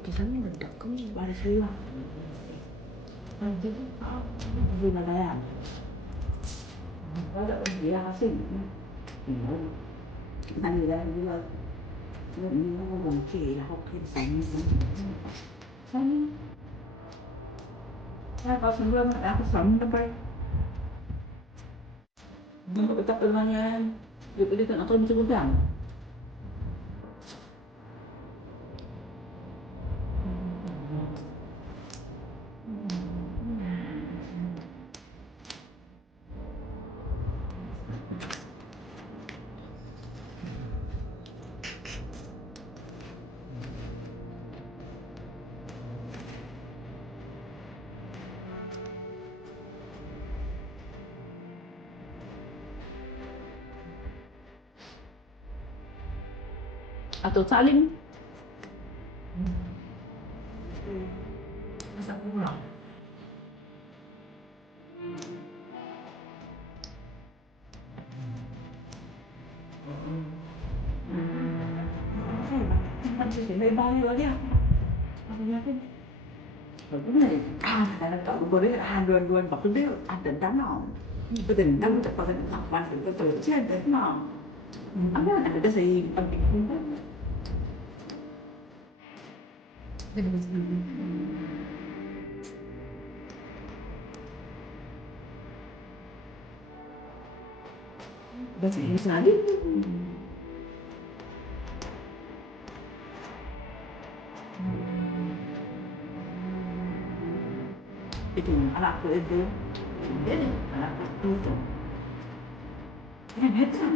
Kesannya ledak kan baris hilang. Vì là đây à? Có lợi gì là xỉn. Anh ra như là như nó còn chỉ là học thêm sánh. Có sẵn luôn đã có sẵn đâu đây. Nhưng mà cái tập đơn là việc cái đi tận tôi chưa có giảm. Atau saling masa pulang thì đây bao nhiêu đấy cái này là cậu vừa đấy luôn luôn và tôi biết anh tỉnh táo nào tôi tỉnh táo tôi tỉnh học văn tôi tự trên đấy mà anh biết là cái gì Bahasa Inggris lagi. Itu anakku itu, ini anakku itu. Ini itu.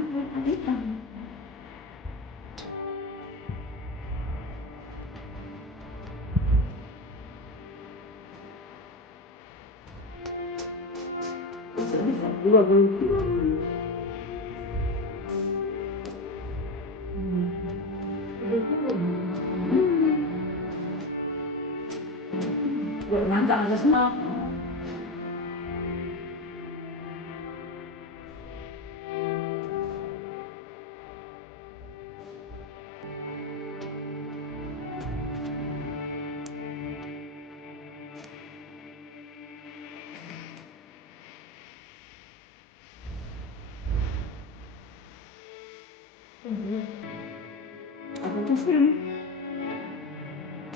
Dua Nantang aja semua. Apa tuh film?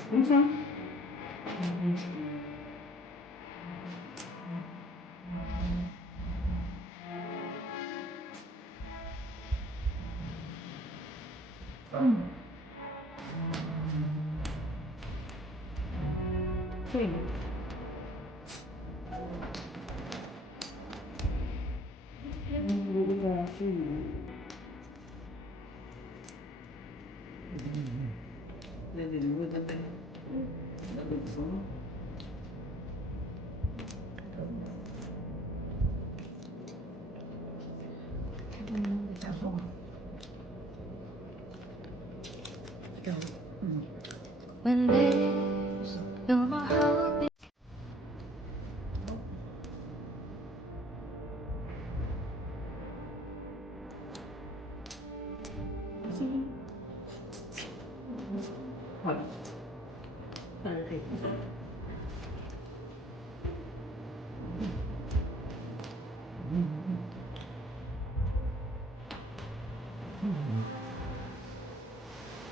Bisa? Film. Jadi dulu tadi ada semua. When there's no more hope.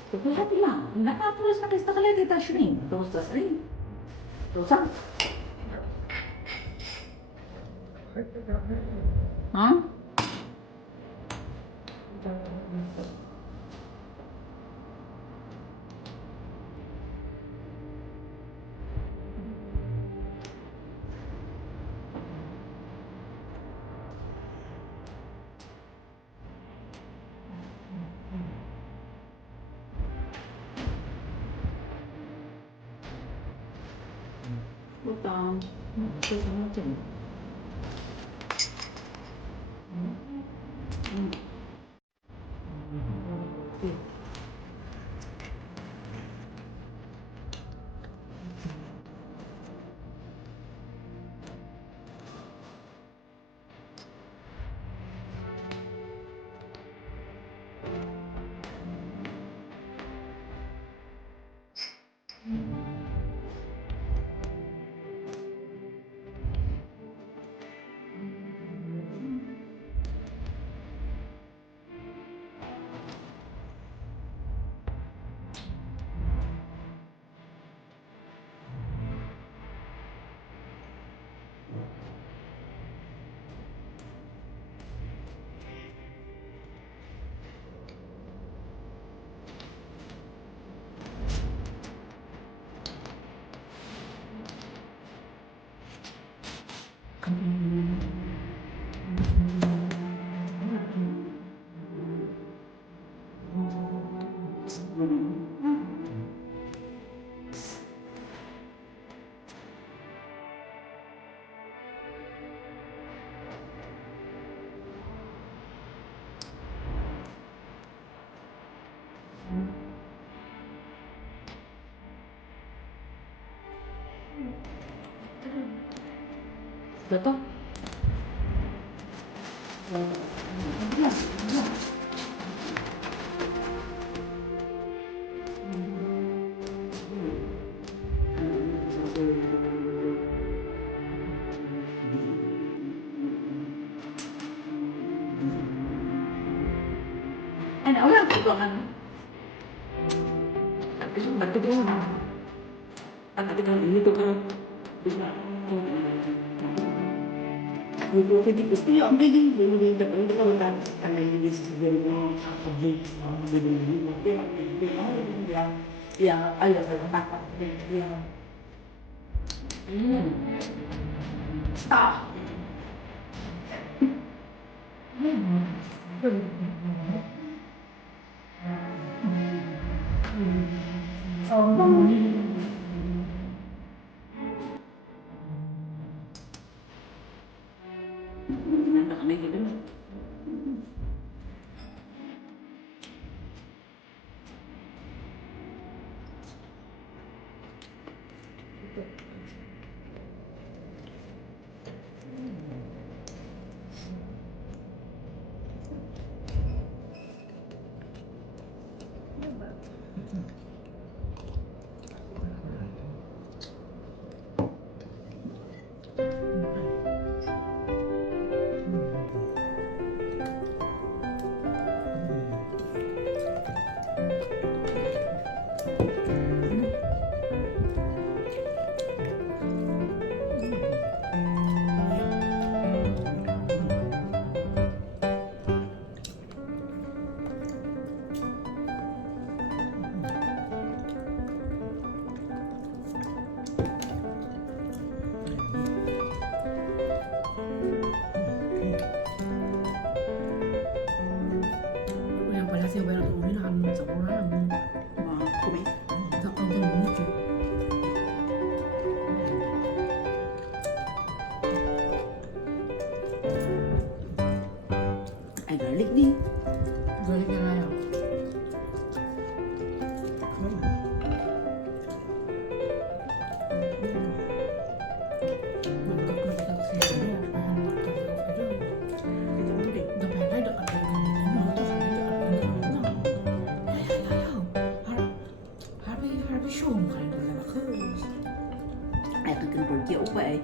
Terus saya bilang, kenapa terus sekali kita sering, terus sering, terus Hah? Butang, terus macam. Betul? Enak orang keuangan. Tapi bantu dia. Anak kita ini tuh kan. Itu jadi pasti yang ini belum dapat kalau kan karena ini dari ya ayo apa ya stop Kasi wala ko rin nakamit sa orang. kumain Tak kau tengok lucu. ay garlic nih Galing na nga yan. Magkakita ko siya. Anak ka daw ka daw. Dapat na dapat ka ano to sa dito ano. Harbi show mo ka na lang ako. ay kan pergi upa ay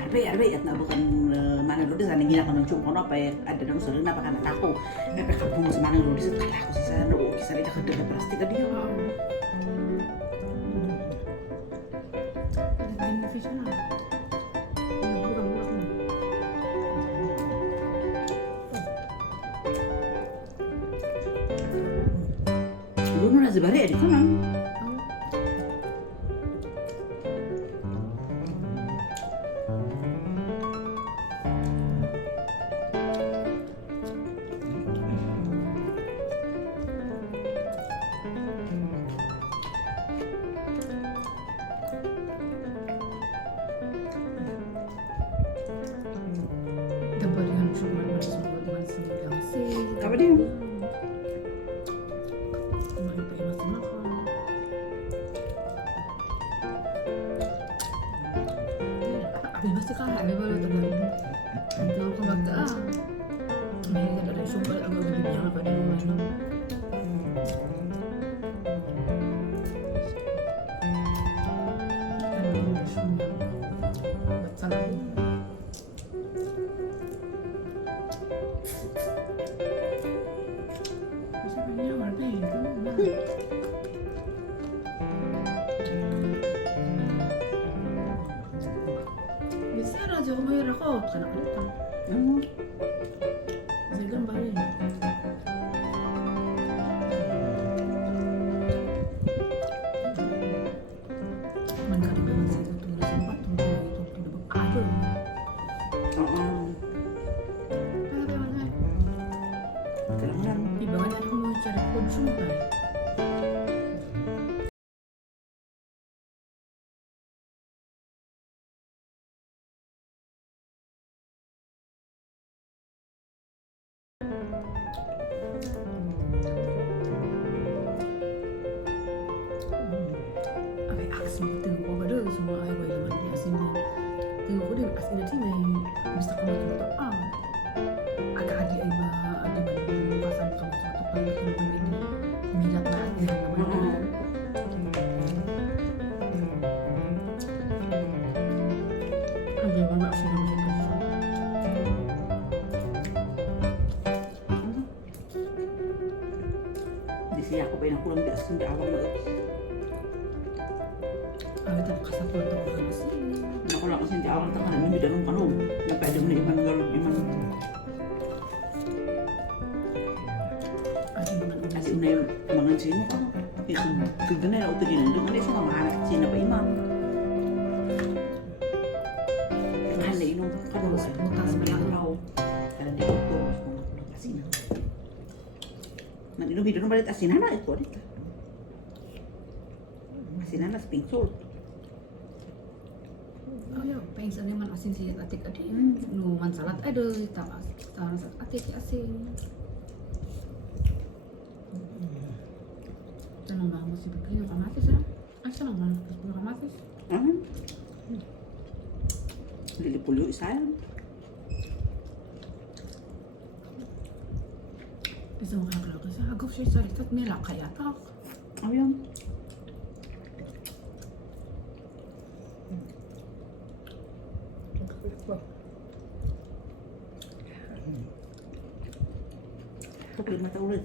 arbe at na bukan mana lu sana ngira kan cung kono apa ada dong sering apa kan aku apa kampung sa mana lu di kala aku sa no kisah ida kada plastik dia Beneficial na. Murang-murang ako. lu nu nasi bare di sana Dapat yang cuma masuk dengan sendiri sih. apa dia Mana pakai masih makan. Abi masih kalah ni baru terbaru. Kalau kau kata mereka ada sumber agak lebih banyak apa di rumah ni. Ada sumber. Salah. Sebenarnya warna itu. Bisa aja umur rakot kan ada. Saya gambar ini. Man kan ba sa ito tulo sa patong ito tulo ba ado. oo Kaya ba kailangan iba nga mo cari konsum kan. Ay, asin tengok ko pada semua ay boy laman di asinnya. Tengok ko din asin nanti may bisa kamu tutup agak adik ay ba ada man pasan kamu satu kali kamu ini minyak na asin naman. Ada mana asin naman ito. Di siya ako pa inakulang di asin di awang na. Ay, tak kasatuan to kan asin. Ako lang kasi di awang ta kana mi danong kanom. Napay dum na iman galog iman. Adi naman Kasi unay mga sino pa. Ito na uto din doon kasi sa mga sino pa imam. Kala ino kano sa butas raw. Kala di ko asin. Man ino video balit asin na ito dito. Asin na pink salt. Oh ya, pengen man asin sih atik adi. Nu man salat ada, taras atik asin. Senang banget sih begini kamatis ya. Senang banget punya kamatis. Lilipulo Ysabel. Bisa makan kalau kasi agak sih cari tat melak kayak tak. Ayun. Kapag mata ulit.